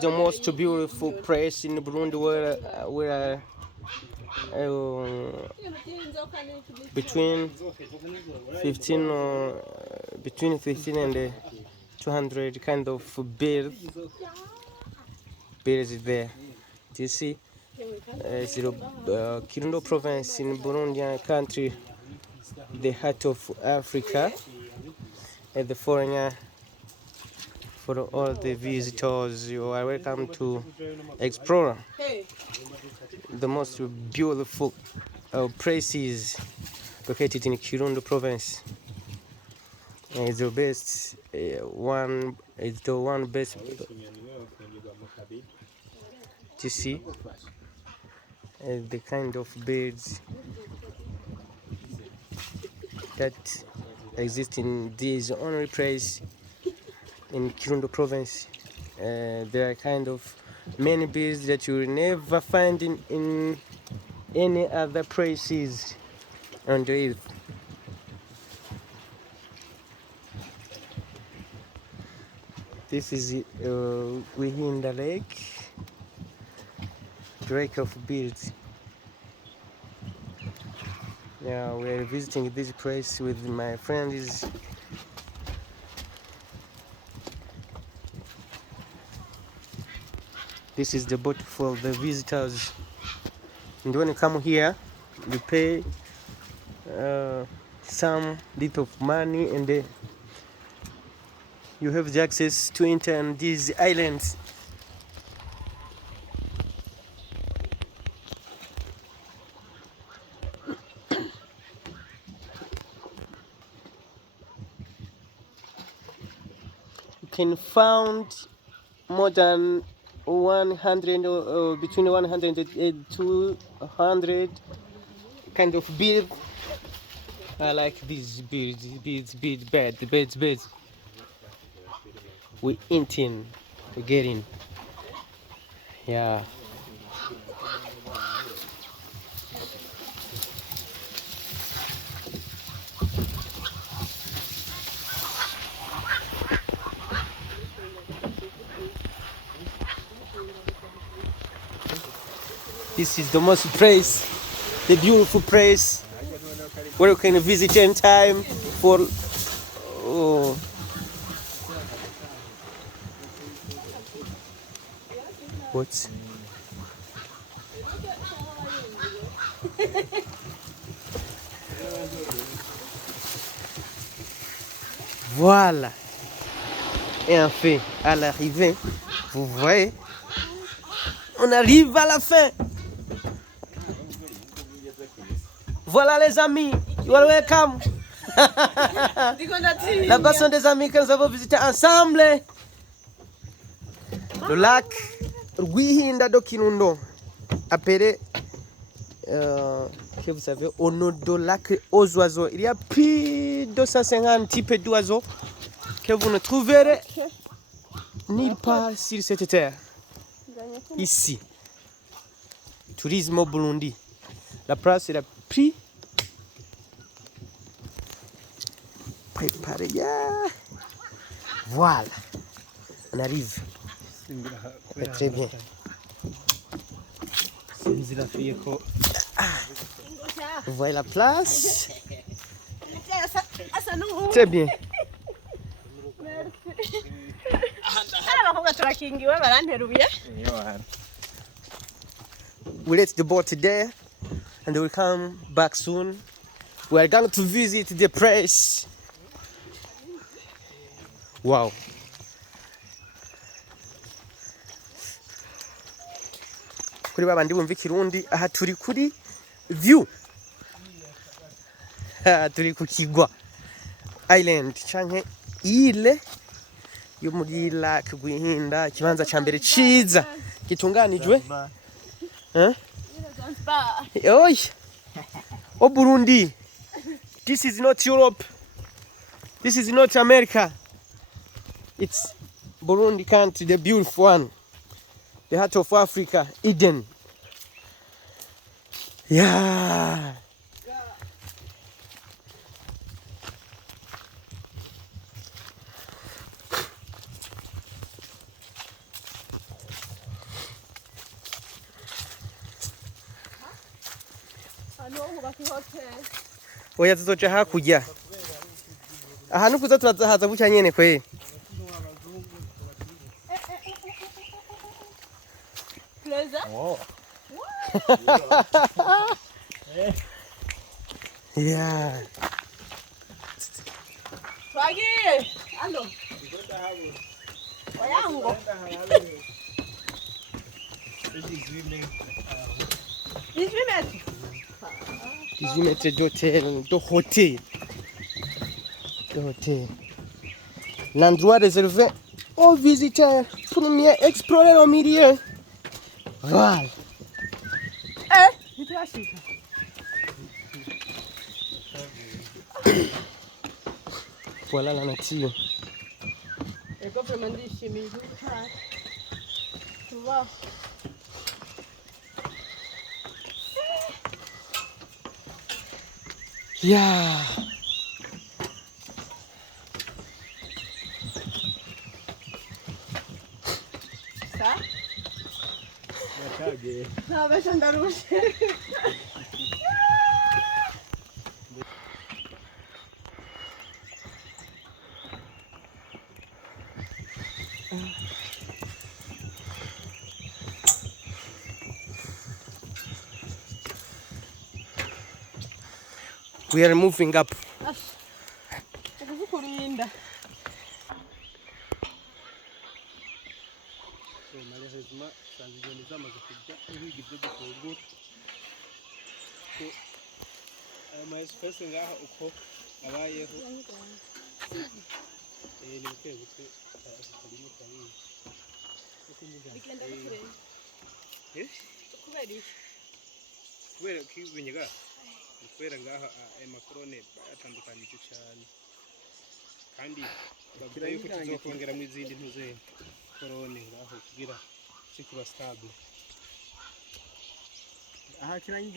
The most beautiful place in Burundi where between 15 or between 15 and 200 kind of birds there. Do you see? It's the Kirundo province in Burundian country, the heart of Africa, and the foreigner. For all the visitors, you are welcome to explore the most beautiful places located in Kirundo province. It's the best one. It's the one best to see. The kind of birds that exist in this only place in Kirundo province. There are kind of many birds that you will never find in any other places on the earth. This is within the lake of birds. Yeah, we are visiting this place with my friends. This is the boat for the visitors. And when you come here, you pay some bit of money and you have the access to enter on these islands. You can find more than 100 or between 100 and 200 kind of birds. I like these birds. We eating, we getting, yeah. This is the most place, the beautiful place where you can visit anytime for. Oh. What? Voilà. Et enfin, à l'arrivée, vous voyez, on arrive à la fin. Voilà les amis, you are welcome. Là-bas sont des amis que nous avons visités ensemble. Le lac Rwihinda do Kirundo, appelé, que vous savez, au nom du lac aux oiseaux. Il y a plus de 250 types d'oiseaux que vous ne trouverez nulle part sur cette terre. Ici, tourisme au Burundi. La place est la plus préparée. Yeah. Voilà, on arrive. Très bien. Vous voyez la place. Très bien. We let the boat there and they will come back soon. We are going to visit the place. Wow. Kuri babandi bumva ikirundi, aha turi kuri view. Turi ku Kigwa Island canke ile yo muri lac Rwihinda, ikibanza ca mbere ciza gitunganijwe. Oi. Oh Burundi. This is not Europe. This is not America. It's Burundi country, the beautiful one. The heart of Africa, Eden. Yeah. oya tuzoca hakurya ahantu kuza turazahaza bucya nyene kwe Oh. yeah Twagiye. Allo. Oyango. 18 mètres d'hôtel, l'endroit réservé aux visiteurs pour mieux explorer au milieu. Voilà. Nitwashika. Voilà la nature. Ego vraiment ndishimiye igihugu cyacu. Tuba. Yeah. Sa? Nakage. Nabesha ndarushe. We are moving up. Kukurinda. So malheureusement sanzigenda zamaze kujya ibigibyo gufungu. Ko ama espace ngaha uko abayeho. Ni bukeye turimo tabiye. Bigenda bikure. Kubera iki? Kubera kibinyega. Kubera ngaha amakorone atandukanye cyane. Kandi bagira yuko tuzokongera mu izindi ntuze korone ngaho kugira kiba stable. Aha kiranye